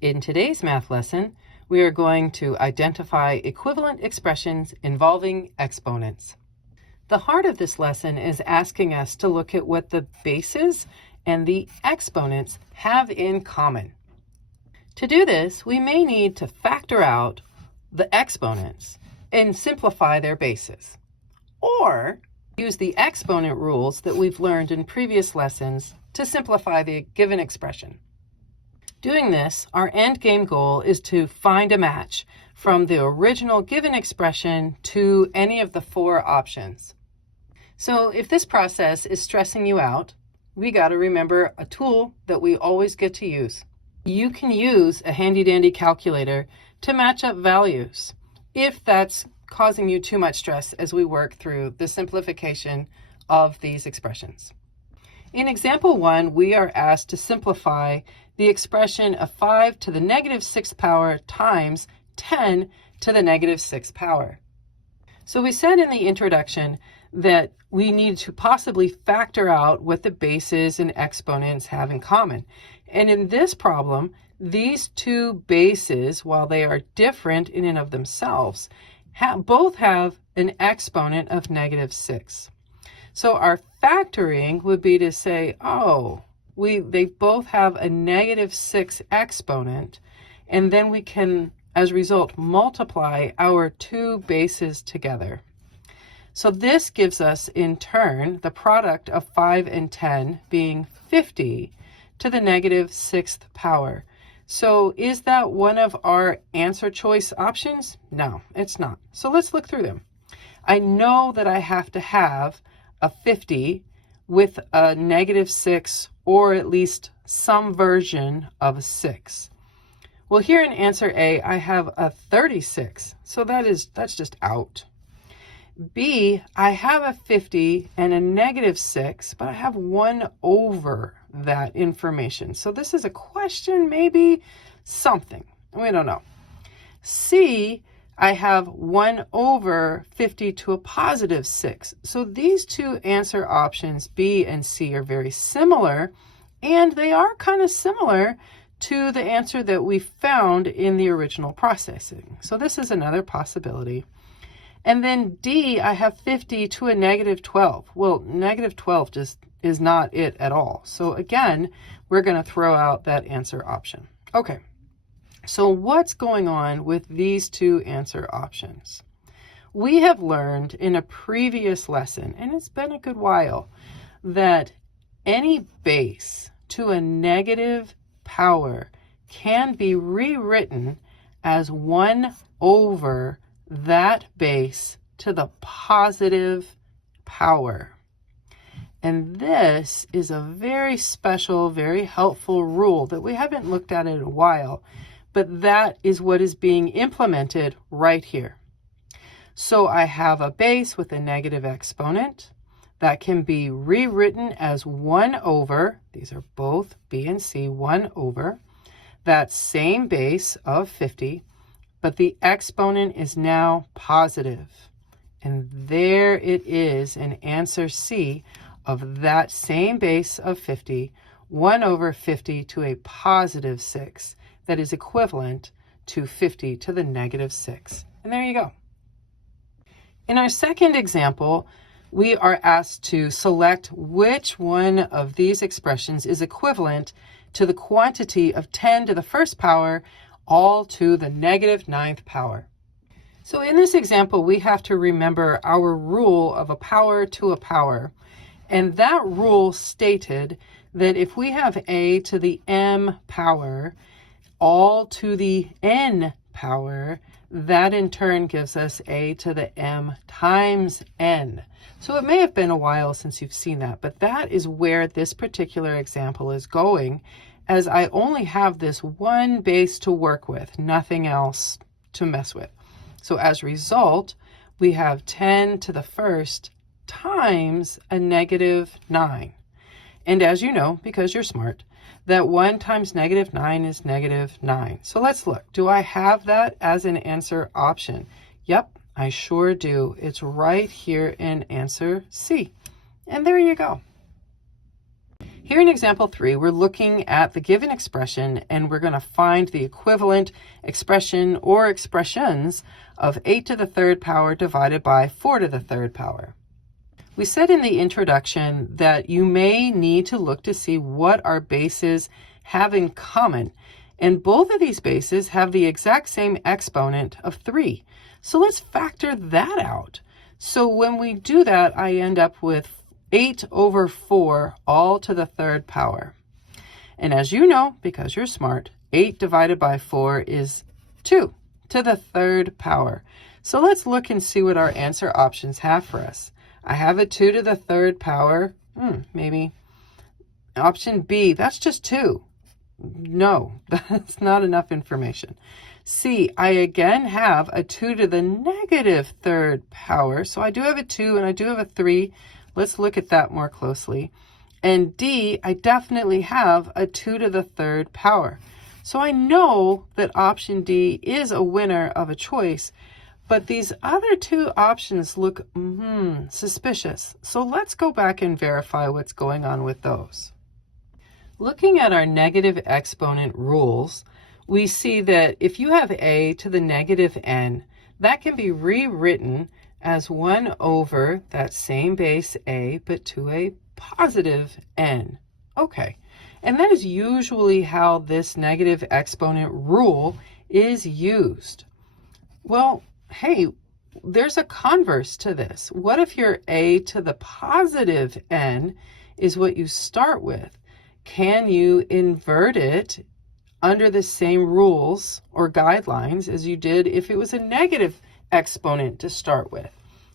In today's math lesson, we are going to identify equivalent expressions involving exponents. The heart of this lesson is asking us to look at what the bases and the exponents have in common. To do this, we may need to factor out the exponents and simplify their bases, or use the exponent rules that we've learned in previous lessons to simplify the given expression. Doing this, our end game goal is to find a match from the original given expression to any of the four options. So if this process is stressing you out, we got to remember a tool that we always get to use. You can use a handy-dandy calculator to match up values if that's causing you too much stress as we work through the simplification of these expressions. In example 1, we are asked to simplify the expression of 5 to the negative 6th power times 10 to the negative 6th power. So we said in the introduction that we need to possibly factor out what the bases and exponents have in common. And in this problem, these two bases, while they are different in and of themselves, both have an exponent of negative 6. So our factoring would be to say, they both have a negative 6 exponent, and then we can, as a result, multiply our two bases together. So this gives us, in turn, the product of 5 and 10 being 50 to the negative 6th power. So is that one of our answer choice options? No, it's not. So let's look through them. I know that I have to have a 50 with a negative 6, or at least some version of a 6. Well, here in answer A, I have a 36, so that's just out. B, I have a 50 and a negative 6, but I have 1 over that information. So this is a question, maybe something. We don't know. C, I have 1 over 50 to a positive 6. So these two answer options, B and C, are very similar, and they are kind of similar to the answer that we found in the original processing. So this is another possibility. And then D, I have 50 to a negative 12. Well, negative 12 just is not it at all. So again, we're going to throw out that answer option. Okay, so what's going on with these two answer options? We have learned in a previous lesson, and it's been a good while, that any base to a negative power can be rewritten as 1 over that base to the positive power. And this is a very special, very helpful rule that we haven't looked at in a while, but that is what is being implemented right here. So I have a base with a negative exponent that can be rewritten as 1 over, these are both B and C, 1 over that same base of 50, but the exponent is now positive. And there it is in answer C of that same base of 50, 1 over 50 to a positive 6. That is equivalent to 50 to the negative 6. And there you go. In our second example, we are asked to select which one of these expressions is equivalent to the quantity of 10 to the first power all to the negative 9th power. So in this example, we have to remember our rule of a power to a power. And that rule stated that if we have a to the m power all to the n power, that in turn gives us a to the m times n. So it may have been a while since you've seen that, but that is where this particular example is going, as I only have this one base to work with, nothing else to mess with. So as a result, we have 10 to the first times a negative 9. And as you know, because you're smart, that 1 times negative 9 is negative 9. So let's look. Do I have that as an answer option? Yep, I sure do. It's right here in answer C. And there you go. Here in example 3, we're looking at the given expression and we're going to find the equivalent expression or expressions of 8 to the third power divided by 4 to the third power. We said in the introduction that you may need to look to see what our bases have in common. And both of these bases have the exact same exponent of 3. So let's factor that out. So when we do that, I end up with 8 over 4 all to the third power. And as you know, because you're smart, 8 divided by 4 is 2 to the third power. So let's look and see what our answer options have for us. I have a 2 to the third power. Maybe. Option B, that's just 2. No, that's not enough information. C, I again have a 2 to the negative third power. So I do have a 2 and I do have a 3. Let's look at that more closely. And D, I definitely have a 2 to the third power. So I know that option D is a winner of a choice, but these other two options look suspicious. So let's go back and verify what's going on with those. Looking at our negative exponent rules, we see that if you have a to the negative n, that can be rewritten as 1 over that same base a, but to a positive n. Okay, and that is usually how this negative exponent rule is used. Well, hey, there's a converse to this. What if your a to the positive n is what you start with? Can you invert it under the same rules or guidelines as you did if it was a negative exponent to start with?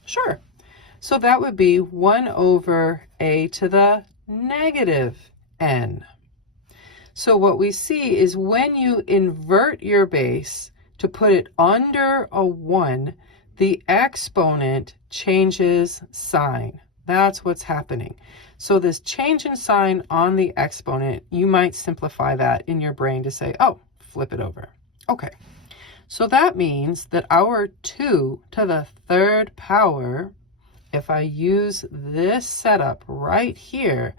Sure. So that would be 1 over a to the negative n. So what we see is when you invert your base to put it under a 1, the exponent changes sign. That's what's happening. So this change in sign on the exponent, you might simplify that in your brain to say, oh, flip it over. Okay, so that means that our 2 to the third power, if I use this setup right here,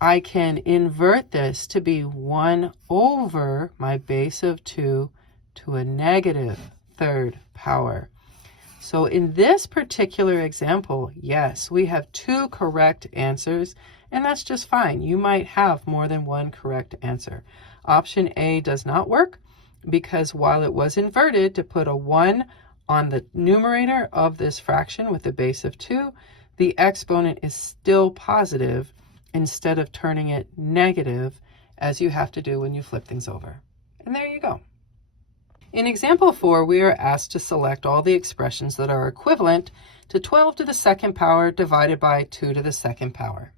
I can invert this to be 1 over my base of 2 to a negative third power. So in this particular example, yes, we have 2 correct answers, and that's just fine. You might have more than 1 correct answer. Option A does not work because while it was inverted to put a 1 on the numerator of this fraction with a base of 2, the exponent is still positive instead of turning it negative as you have to do when you flip things over. And there you go. In example 4, we are asked to select all the expressions that are equivalent to 12 to the second power divided by 2 to the second power.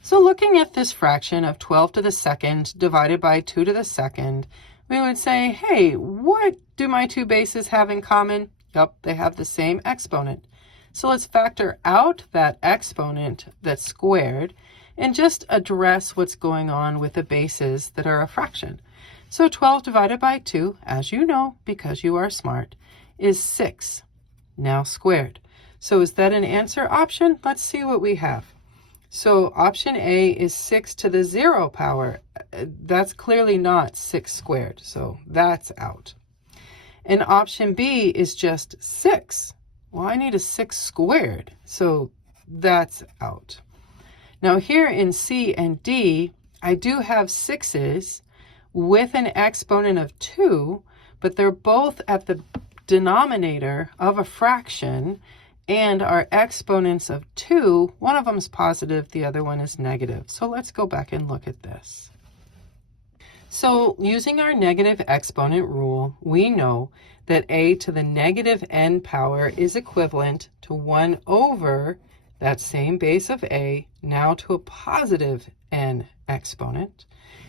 So looking at this fraction of 12 to the second divided by 2 to the second, we would say, hey, what do my two bases have in common? Yup, they have the same exponent. So let's factor out that exponent that's squared and just address what's going on with the bases that are a fraction. So 12 divided by 2, as you know, because you are smart, is 6, now squared. So is that an answer option? Let's see what we have. So option A is 6 to the 0 power. That's clearly not 6 squared, so that's out. And option B is just 6. Well, I need a 6 squared, so that's out. Now here in C and D, I do have 6's with an exponent of 2, but they're both at the denominator of a fraction and are exponents of 2. One of them is positive, the other one is negative. So let's go back and look at this. So using our negative exponent rule, we know that a to the negative n power is equivalent to 1 over that same base of a, now to a positive n exponent.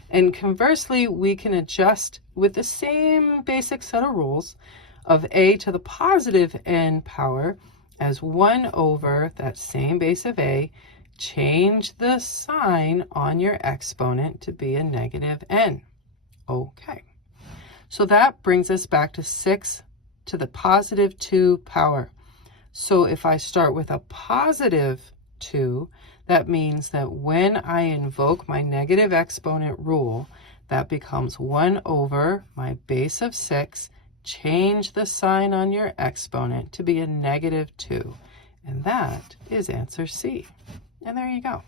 And conversely, we can adjust with the same basic set of rules of a to the positive n power as 1 over that same base of a, change the sign on your exponent to be a negative n. Okay, so that brings us back to 6 to the positive 2 power. So if I start with a positive 2, That means that when I invoke my negative exponent rule, that becomes 1 over my base of 6. Change the sign on your exponent to be a -2. And that is answer C. And there you go.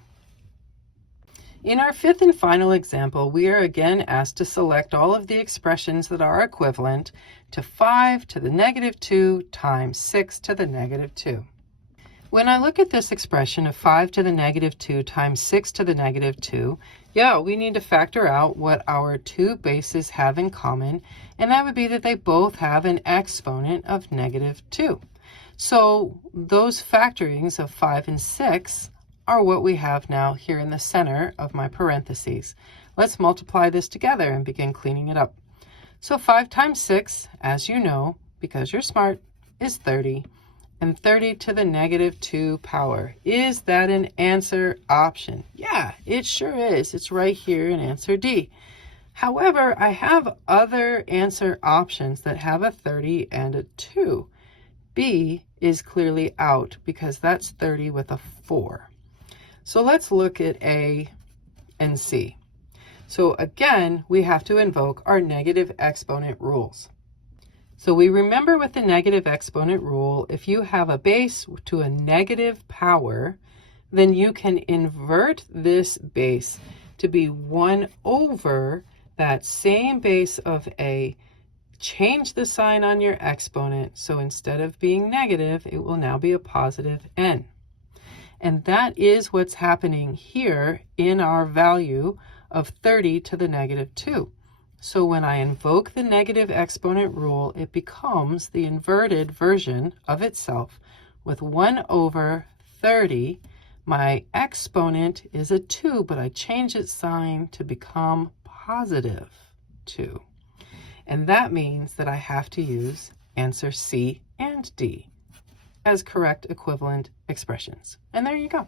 In our fifth and final example, we are again asked to select all of the expressions that are equivalent to 5 to the -2 times 6 to the -2. When I look at this expression of 5 to the -2 times 6 to the -2, we need to factor out what our two bases have in common, and that would be that they both have an exponent of -2. So those factorings of 5 and 6 are what we have now here in the center of my parentheses. Let's multiply this together and begin cleaning it up. So 5 times 6, as you know, because you're smart, is 30. And 30 to the -2 power. Is that an answer option? Yeah, it sure is. It's right here in answer D. However, I have other answer options that have a 30 and a 2. B is clearly out because that's 30 with a 4. So let's look at A and C. So again, we have to invoke our negative exponent rules. So we remember with the negative exponent rule, if you have a base to a negative power, then you can invert this base to be 1 over that same base of A. Change the sign on your exponent, so instead of being negative, it will now be a positive n. And that is what's happening here in our value of 30 to the -2. So when I invoke the negative exponent rule, it becomes the inverted version of itself with 1 over 30. My exponent is a 2, but I change its sign to become positive 2. And that means that I have to use answer C and D as correct equivalent expressions. And there you go.